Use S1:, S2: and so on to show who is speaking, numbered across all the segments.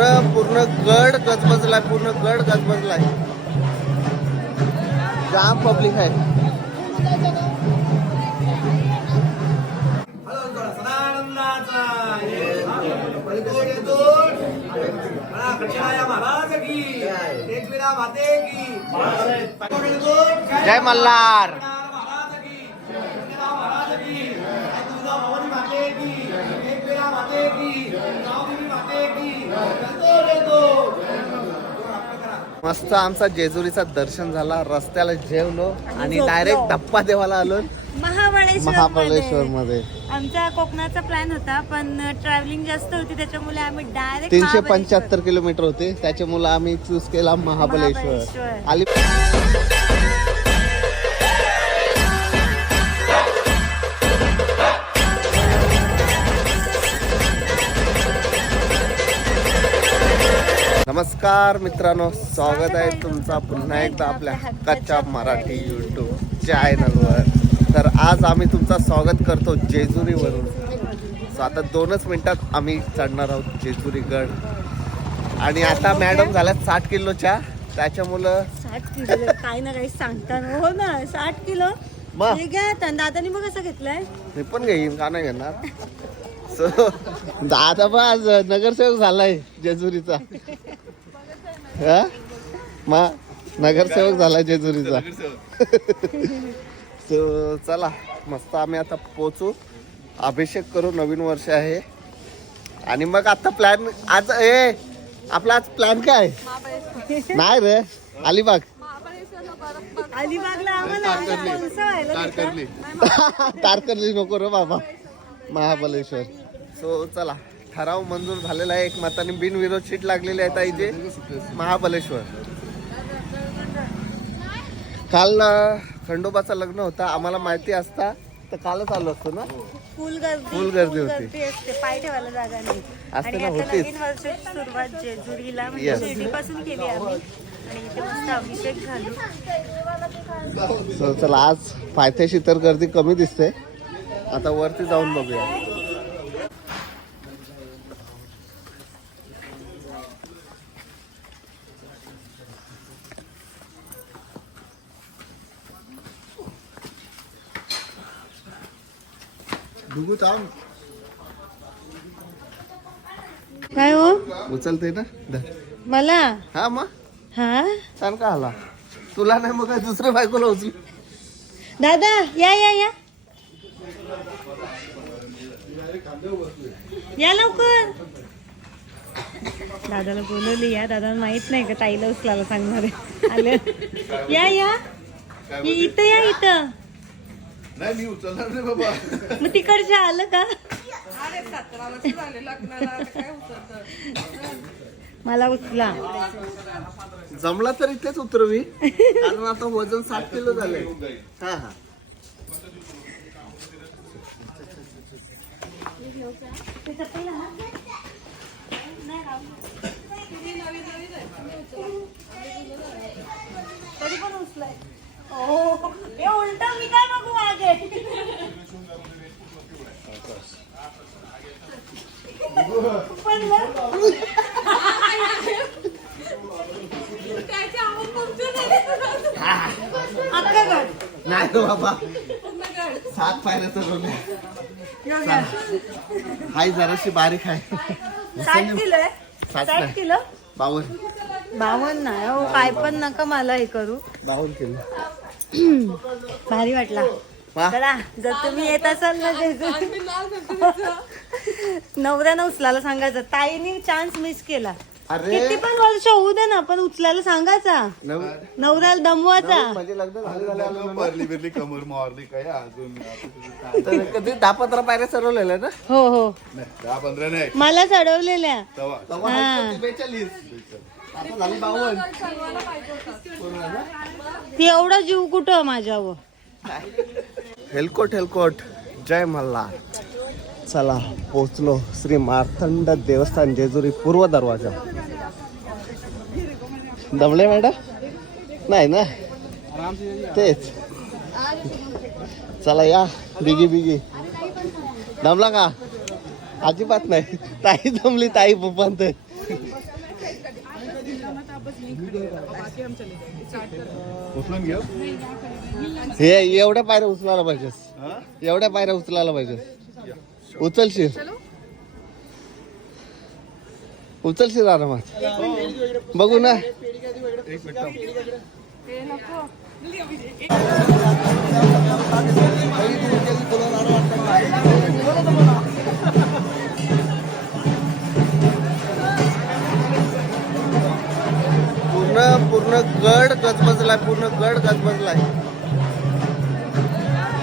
S1: पूर्ण पूर्ण गड गजबजलाय पूर्ण गड गजबजलाय. जाम पब्लिक आहे.
S2: सदानंदाचा पलकोट
S1: मस्त आमचा जेजुरीचा दर्शन झाला रस्त्याला जेवलो आणि
S3: झोपलो.
S1: डायरेक्ट धप्पा देवाला आलो.
S3: महाबळेश्वर
S1: महाबळेश्वर मध्ये
S3: आमचा कोकणाचा प्लॅन होता पण ट्रॅव्हलिंग जास्त होती त्याच्यामुळे आम्ही डायरेक्ट
S1: तीनशे पंच्याहत्तर किलोमीटर होते त्याच्यामुळे आम्ही चूज केला महाबळेश्वर.
S3: महाबळेश्वर.
S1: आली नमस्कार मित्रांनो स्वागत आहे तुमचा पुन्हा एकदा आपल्या हक्काच्या मराठी युट्यूब चॅनलवर तर आज आम्ही तुमचं स्वागत करतो जेजुरीवरून. सो आता दोनच मिनिटात आम्ही चढणार आहोत जेजुरी गड आणि आता मॅडम झाल्यात साठ किलोच्या. त्याच्यामुळं
S3: साठ किलो काही ना काही सांगताना हो ना साठ किलो.
S1: मग?
S3: घ्या दादानी मग कसं घेतलंय?
S1: मी पण घेईन का नाही घेणार? दादा बा आज नगरसेवक झालाय जेजुरीचा. हा? मा नगरसेवक झालाय जेजुरीचा. सो चला मस्त आम्ही आता पोचू अभिषेक करू नवीन वर्ष आहे. आणि मग आता प्लॅन आज ए आपला आज प्लॅन काय? नाही रे अलिबाग? तारकर्ली नको रे बाबा महाबलेश्वर सो चला. ठराव मंजूर झालेला आहे. एक मताने बिनविरोध शीट लागलेली आहे ताईचे महाबलेश्वर काल ना खंडोबाचं लग्न होता. आम्हाला माहिती असता तर कालच आलो असतो ना?
S3: फुल गर्दी.
S1: फुल गर्दी होती.
S3: असते. पाय ठेवायला जागा नाही.
S1: असते
S3: आणि
S1: ना,
S3: आता
S1: होतीच.
S3: नवीन वर्षाची सुरुवात जेजुरीला म्हणजे
S1: Yes.
S3: शिर्डीपासून केली आम्ही. आणि इथे मस्त अभिषेक घालू
S1: So, चला आज पायथ्याशी तर गर्दी कमी दिसते. आता वरती जाऊन बघूया.
S3: काय हो?
S1: उचलते ना? धर.
S3: मला?
S1: हा मग?
S3: हा?
S1: छान का आला? तुला नाही मग काय दुसऱ्या बायकोला उचल?
S3: दादा या या या. या लवकर. दादाला बोलवली या. दादाला माहीत नाही का ताईला उचलायला सांगणार. आहे आलं. या या. इ- इथं या इथं.
S4: नाही मी उचलणार नाही बाबा.
S3: मग तिकडच्या आलं का? मला उचला.
S1: जमला तर इथेच उतरवी. कारण आता वजन साठ किलो झालंय. हा हा.
S3: तरी पण उचलाय. हे उलट मी काय बघू मागे अक्का गड
S1: नाही बाबा सात पायऱ्या चढवल्या हाय जराशी बारीक आहे
S3: साठ किलो. आहे
S1: साठ.
S3: किलो?
S1: बावन्न
S3: बावन्न नाही हो काय पण नका मला हे करू.
S1: बावन्न किलो.
S3: भारी वाटला. चला जर तुम्ही येत असाल ना नवऱ्यानं उचलायला सांगायचं. ताईने चान्स मिस केला. किती पण वर्ष होऊ दे ना पण उचलायला सांगायचा.
S1: नव-
S3: नवऱ्याला दमवायचा.
S1: म्हणजे
S4: बिरली कमर मारली काय अजून?
S1: तर कधी दहा पंधरा पायऱ्या चढवलेल्या ना?
S3: हो हो.
S4: नाही, दहा पंधरा नाही.
S3: मला चढवलेल्या
S4: तवा?
S1: बेचाळीस.
S3: ती एवढा जीव कुठं माझ्यावर?
S1: हेलकोट हेलकोट. जय मल्हार. चला पोचलो श्री मार्तंड देवस्थान जेजुरी पूर्व दरवाजा. दमले मॅडम? नाही ना? तेच. चला या बिगी बिगी. दमला का? अजिबात नाही. ताई दमली ताई पप्पांत
S4: उचलून घेऊ
S1: हे एवढ्या पायऱ्या उचलायला पाहिजेस. एवढ्या पायऱ्या उचलायला पाहिजेस. उचलशील? उचलशील आरामात बघू ना.
S4: एक मिनिट
S1: पूर्ण गड गजबजला आहे पूर्ण गड गजबजला आहे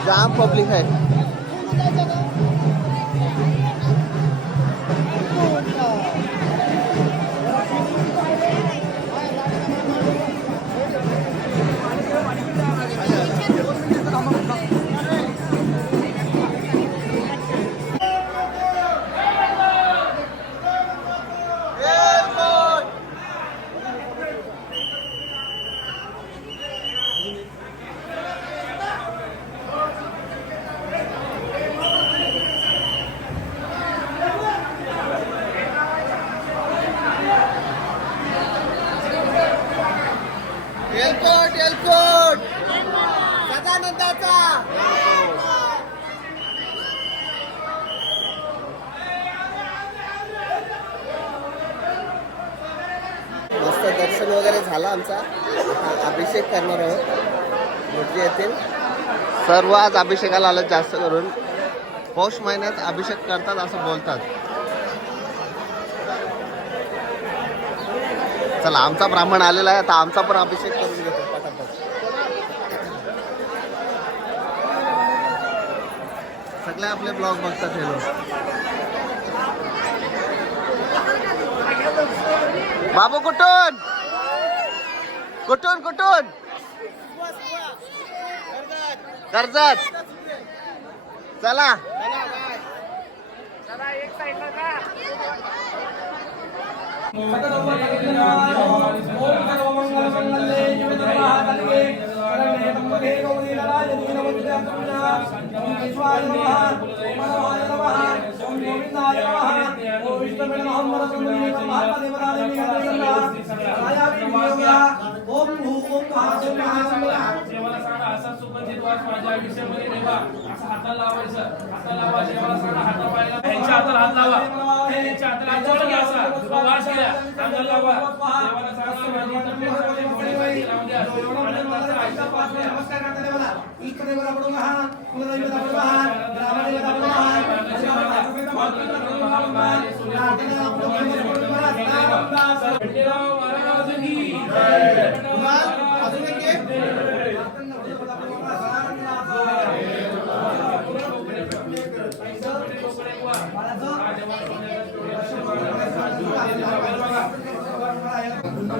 S1: जाम पब्लिक आहे. एलकोट एलकोट सदानंदाचा. मस्त दर्शन वगैरे झालं आमचा. अभिषेक करणार आहोत. मोठी येतील. सर्व आज अभिषेकाला आलं जास्त करून. पौष महिन्यात अभिषेक करतात असं बोलतात. चला आमचा ब्राह्मण आलेला आहे आता आमचा पण अभिषेक करून घेतो. सगळे आपले ब्लॉग बघतात हे लोक. बाबू कुठून? कुठून कुठून? कर्जत. चला.
S2: चला एक
S5: देवाला सांगा असा सुगंधित वास माझ्या आयुष्यामध्ये ठेवा असं हाताला लावायचं लावा देवाला सांगा हाता पायला हाताला हात लावा त्यांच्या हाताला हात लावा घ्या असा वास घ्या अंगाला लावा देवाला सांगा
S2: नमस्कार करता देवाला इष्टदेवाला पडून आहात कुलदैवता पडून आहात ग्रामदेवता पडून आहात
S5: खंडेराव महाराज की जय.
S2: अजून एक घे.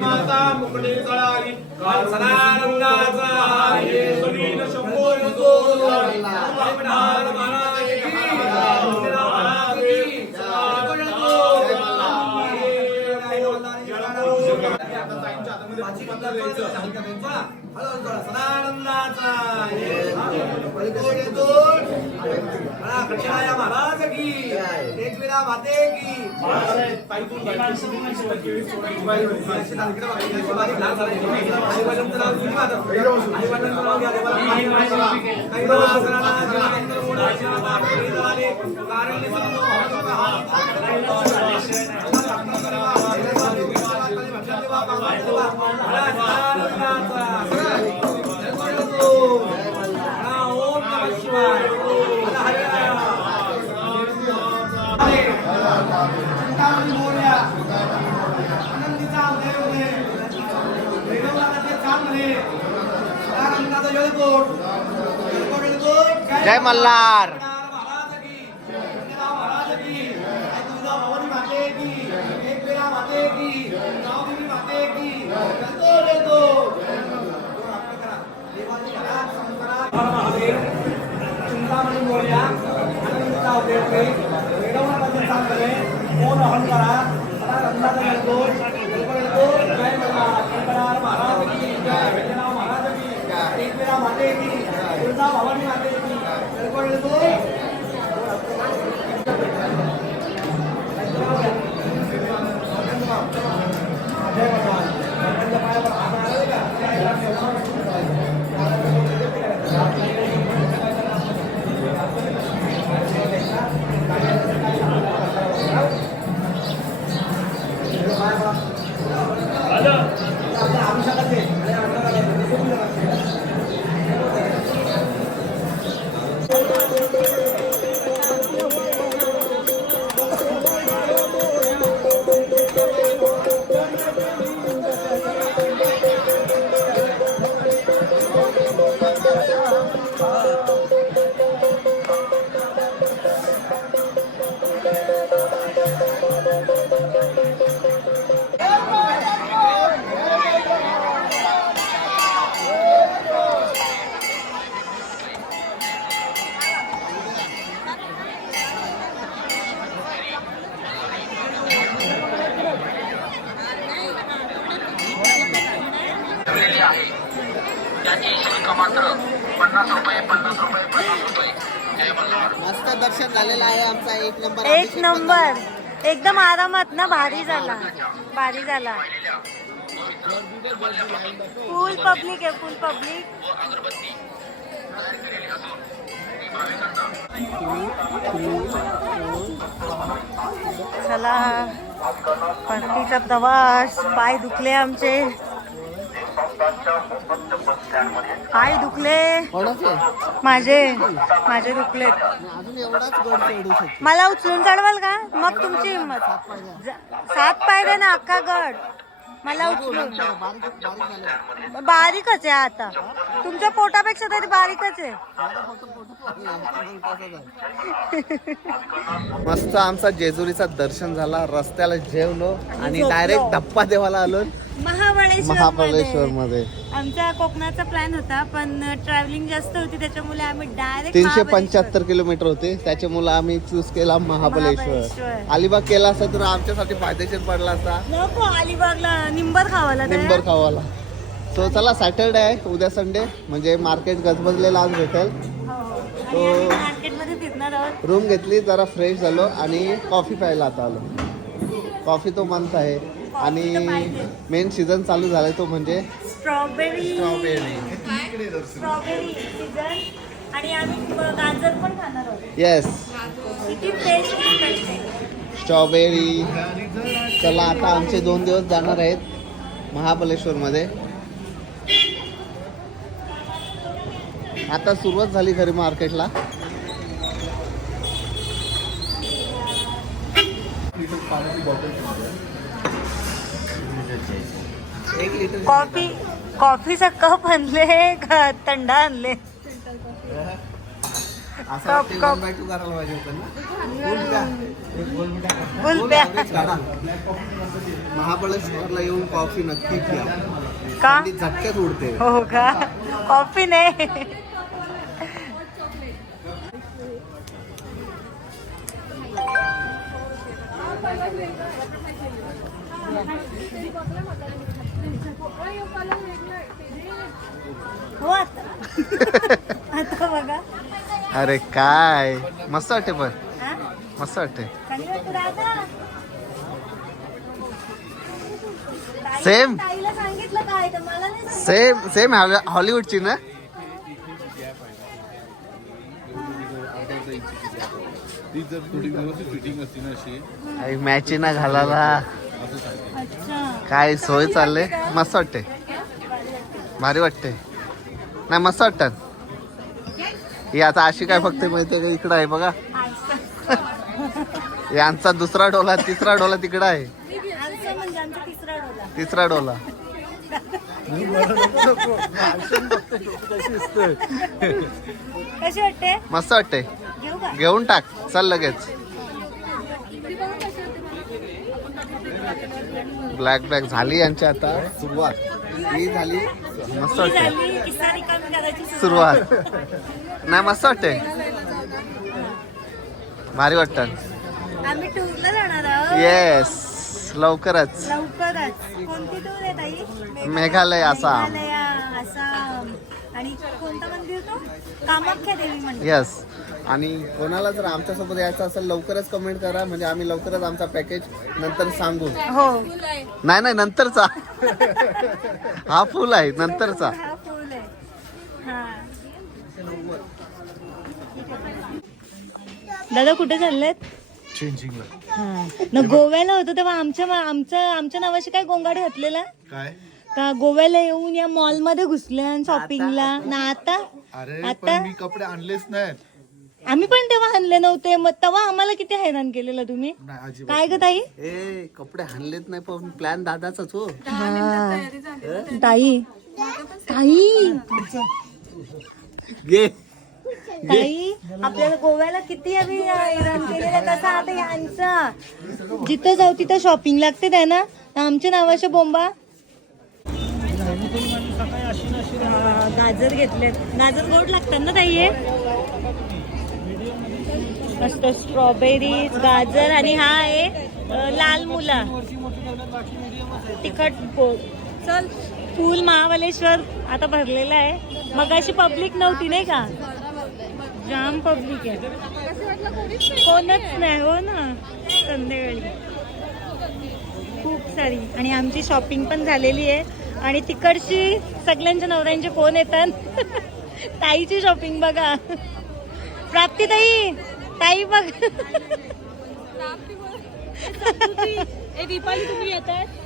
S2: माता मुकडी कळाली काल सदानंदाचा सुनील शंभो युतो ब्रह्मांड महाराज की तुकाराम महाराज की सदानंदाचा महाराज की एकविरा माते की चिंतामणी मोरया आनंदीचा उदय होणे वैभवनाथाचे चाल म्हणे सदानंदाचा जळकोट जळकोट जळकोट
S1: जय मल्हार.
S2: महाराज भवानी महादेव चिंतामणी मोरया आनंदीचा उदय होते वैभवनाथाचे चाल म्हणे मोर हरण करा महाराज जगतो जगतो जय मल्हार गणपतराव महाराज की जय भैरवनाथ
S1: नंबर.
S3: एकदम आरामात ना भारी झाला. भारी झाला. फुल पब्लिक आहे फुल पब्लिक चला. परतीचा प्रवास. पाय दुखले आमचे. पाय दुखले? माझे. माझे
S1: शकतो.
S3: मला उचलून चढवाल का? मग तुमची हिंमत. सात पायऱ्या ना अख्खा गड. मला उचलून.
S1: बारीक बारीक झालं.
S3: बारीकच आहे आता. तुमच्या पोटापेक्षा तरी बारीकच आहे.
S1: मस्त आमचा जेजुरीचा दर्शन झाला. रस्त्याला जेवलो आणि. डायरेक्ट धप्पा देवाला आलो.
S3: महाबळेश्वर
S1: महाबळेश्वर मध्ये
S3: आमचा कोकणाचा प्लॅन होता पण ट्रॅव्हलिंग जास्त होती त्याच्यामुळे आम्ही डायरेक्ट
S1: तीनशे पंच्याहत्तर किलोमीटर होते त्याच्यामुळे आम्ही चूज केला महाबळेश्वर.
S3: महाबळेश्वर.
S1: अलिबाग केला असता तर आमच्यासाठी फायदेशीर पडला असता.
S3: नको अलिबागला निंबर खावाला.
S1: निंबर खावाला. सो चला सॅटरडे आहे उद्या संडे म्हणजे मार्केट गजबजलेला आज भेटेल.
S3: हो. आणि आम्ही मार्केटमध्ये फिरणार आहोत.
S1: रूम घेतली जरा फ्रेश झालो आणि कॉफी प्यायला आता आलो. कॉफी तो मंथ आहे. आणि मेन सीझन चालू झालाय तो म्हणजे
S3: स्ट्रॉबेरी
S1: स्ट्रॉबेरी
S3: स्ट्रॉबेरी सीझन आणि आम्ही गाजर पण खाणार आहोत.
S1: येस स्ट्रॉबेरी चला आता आमचे दोन दिवस जाणार आहेत महाबलेश्वरमध्ये आता सुरुवात झाली खरी मार्केटला. लिटर
S3: कॉफी कॉफीचा कप आणले का थंड आणले.
S1: असं
S3: कप, कप.
S1: महाबळेश्वरला येऊन कॉफी नक्की घ्या
S3: का?
S1: झटक्यात उडते.
S3: हो का? कॉफी नाही. हो आता आता बघा
S1: अरे काय मस्त वाटते पण
S3: हा?
S1: मस्त वाटते
S3: चांगलं आहे पुढे आता. ताई-
S1: Same.
S3: ताईला सांगितलं काय तर मला नाही सांगितलं.
S1: सेम सेम हॉलिवूडची ना
S6: ती जर थोडी व्यवस्थित फिटिंग असती ना अशी
S1: मॅची ना घालायला काय सोय चालले मस्त वाटते भारी वाटते नाही मस्त वाटतात. ही आता अशी काय फक्त माहिती का? इकडं आहे बघा. यांचा दुसरा डोला तिसरा डोला तिकडं आहे.
S3: म्हणजे तिसरा डोला.
S1: मस्त वाटते घेऊन टाक चल लगेच. ब्लॅक ब्लॅक झाली यांची आता. सुरुवात. ही झाली. मस्त वाटते. सुरुवात. नाही मस्त वाटते. भारी वाटतात
S3: आम्ही टूरला जाणार आहोत.
S1: येस लवकरच.
S3: लवकरच. कोणती टूर आहे ताई?
S1: मेघालय आसाम.
S3: मेघालय, आसाम. आणि कोणतं मंदिर तो? कामाख्या देवी मंदिर.
S1: यस आणि कोणाला जर आमच्यासोबत यायचं असेल लवकरच कमेंट करा. म्हणजे आम्ही लवकरच आमचा पॅकेज नंतर सांगू.
S3: हो.
S1: नाही नाही नंतरचा. हा फुल आहे नंतरचा.
S3: हा फुल आहे. हा. दादा कुठे चाललेत? हा. न गोव्याला होतो तेव्हा आमच्या आमच्या आमच्या नावाशी काय गोंगाट घातलेला?
S6: काय?
S3: का गोव्याला येऊन या मॉलमध्ये घुसले शॉपिंगला ना आता
S6: अरे
S3: आता?
S6: पण मी कपडे आणलेच नाहीत.
S3: आम्ही पण तेव्हा आणले नव्हते. मग तेव्हा आम्हाला किती हैराण केलेलं तुम्ही? काय ग ताई?
S1: ए कपडे हाणलेत नाही पण प्लॅन दादाचाच हो.
S3: ताई. ताई.
S1: घे.
S3: ताई आपल्याला गोव्याला किती आम्ही हैराण केलेलं कसं आता यांचा जिथं जाऊ तिथं शॉपिंग लागते त्या ना? आमच्या नावाच्या बोंबा. गाजर घेतलेत. गाजर गोड लागतात ना ताई हे? मस्त स्ट्रॉबेरी गाजर आणि हा आहे लाल मुला. तिखट चल फुल महाबलेश्वर आता भरलेलं आहे. मग अशी पब्लिक नव्हती नाही का? जाम पब्लिक आहे. कोणच नाही हो ना? संध्याकाळी. खूप सारी. आणि आमची शॉपिंग पण झालेली आहे. आणि तिकडची सगळ्यांच्या नवऱ्यांचे फोन येतात. ताईची शॉपिंग बघा. प्राप्ती ताई! ताई बघ.
S7: दीपाली तुम्ही येत आहे